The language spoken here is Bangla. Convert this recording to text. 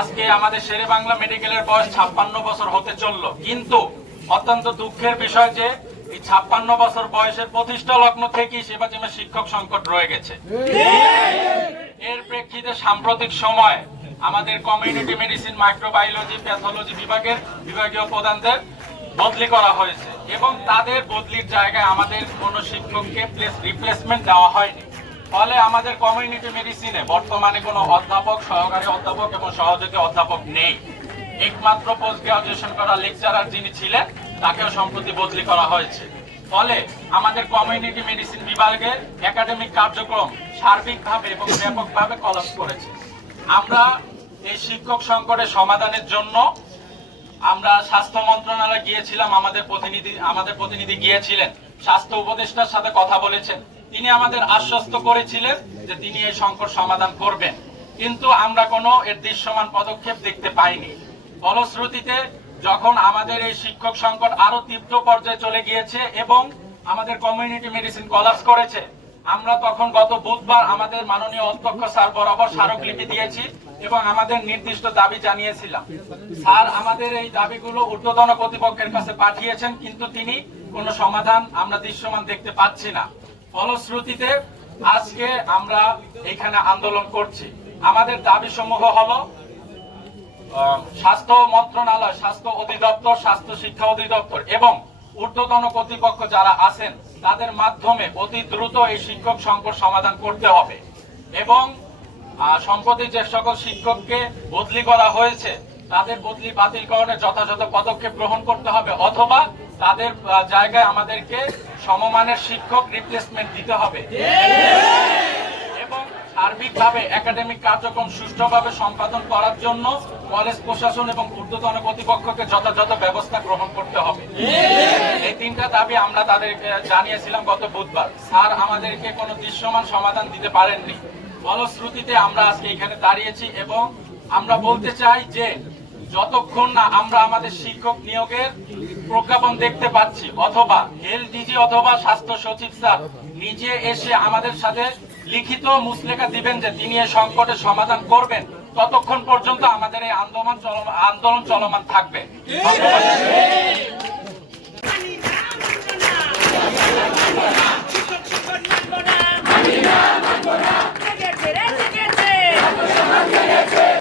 আজকে আমাদের শেরে বাংলা মেডিকেলের বয়স ছাপ্পান্ন বছর হতে চলল। কিন্তু অত্যন্ত দুঃখের বিষয় যে, এই ছাপ্পান্ন বছর বয়সের প্রতিষ্ঠা লগ্ন থেকেই সেবা জিমে শিক্ষক সংকট রয়ে গেছে। এর প্রেক্ষিতে সাম্প্রতিক সময় আমাদের কমিউনিটি মেডিসিন মাইক্রোবায়োলজি প্যাথোলজি বিভাগের বিভাগীয় প্রধানদের বদলি করা হয়েছে এবং তাদের বদলির জায়গায় আমাদের কোনো শিক্ষককে প্লেস রিপ্লেসমেন্ট দেওয়া হয়নি। ফলে আমাদের কমিউনিটি মেডিসিনে বর্তমানে কোনো অধ্যাপক, সহকারী অধ্যাপক এবং সহযোগী অধ্যাপক নেই। একমাত্র পোস্ট গ্রাজুয়েশন করা লেকচারার যিনি ছিলেন, তাকেও সম্প্রতি বদলি করা হয়েছে। ফলে আমাদের কমিউনিটি মেডিসিন বিভাগের একাডেমিক কার্যক্রম সার্বিকভাবে এবং ব্যাপকভাবে কলাপস করেছে। আমরা এই শিক্ষক সংকটের সমাধানের জন্য আমরা স্বাস্থ্য মন্ত্রণালয়ে গিয়েছিলাম, আমাদের প্রতিনিধি আমাদের প্রতিনিধি গিয়েছিলেন। স্বাস্থ্য উপদেষ্টার সাথে কথা বলেছেন। তিনি আমাদের আশ্বস্ত করেছিলেন যে তিনি এই সংকট সমাধান করবেন। কিন্তু আমরা কোনো এর দৃশ্যমান পদক্ষেপ দেখতে পাইনি। ফলশ্রুতিতে যখন আমাদের এই শিক্ষক সংকট আরও তীব্র পর্যায়ে চলে গিয়েছে এবং আমাদের কমিউনিটি মেডিসিন কলাপস করেছে, আমরা তখন গত বুধবার আমাদের মাননীয় অধ্যক্ষ স্যার বরাবর স্মারকলিপি দিয়েছি এবং আমাদের নির্দিষ্ট দাবি জানিয়েছিলাম। স্যার আমাদের এই দাবিগুলো ঊর্ধ্বতন কর্তৃপক্ষের কাছে পাঠিয়েছেন, কিন্তু তিনি কোনো সমাধান আমরা দৃশ্যমান দেখতে পাচ্ছি না। ফলশ্রুতিতে আজকে আমরা এখানে আন্দোলন করছি। আমাদের দাবি সমূহ হলো স্বাস্থ্য মন্ত্রণালয়, স্বাস্থ্য অধিদপ্তর, স্বাস্থ্য শিক্ষা অধিদপ্তর এবং ঊর্ধ্বতন কর্তৃপক্ষ যারা আছেন, তাদের মাধ্যমে অতি দ্রুত এই শিক্ষক সংকট সমাধান করতে হবে এবং সম্প্রতি যে সকল শিক্ষককে বদলি করা হয়েছে, তাদের বদলি বাতিলকরণের যথাযথ পদক্ষেপ গ্রহণ করতে হবে অথবা তাদের জায়গায় আমাদেরকে সমমানের শিক্ষক রিপ্লেসমেন্ট দিতে হবে। এবং সার্বিকভাবে একাডেমিক কার্যক্রম সুষ্ঠুভাবে সম্পাদন করার জন্য কলেজ প্রশাসন এবং ঊর্ধ্বতন কর্তৃপক্ষকে যথাযথ ব্যবস্থা গ্রহণ করতে হবে। এই তিনটা দাবি আমরা তাদেরকে জানিয়েছিলাম গত বুধবার। স্যার আমাদেরকে কোনো দৃশ্যমান সমাধান দিতে পারেননি। ফলশ্রুতিতে আমরা আজকে এখানে দাঁড়িয়েছি এবং আমরা বলতে চাই যে যতক্ষণ না আমরা আমাদের শিক্ষক নিয়োগের প্রজ্ঞাপন দেখতে পাচ্ছি, অথবা হেলথ ডিজি অথবা স্বাস্থ্য সচিব স্যার নিজে এসে আমাদের সাথে লিখিত মুসলেখা দিবেন যে তিনি এই সংকটের সমাধান করবেন, ততক্ষণ পর্যন্ত আমাদের এই আন্দোলন আন্দোলন চলমান থাকবে।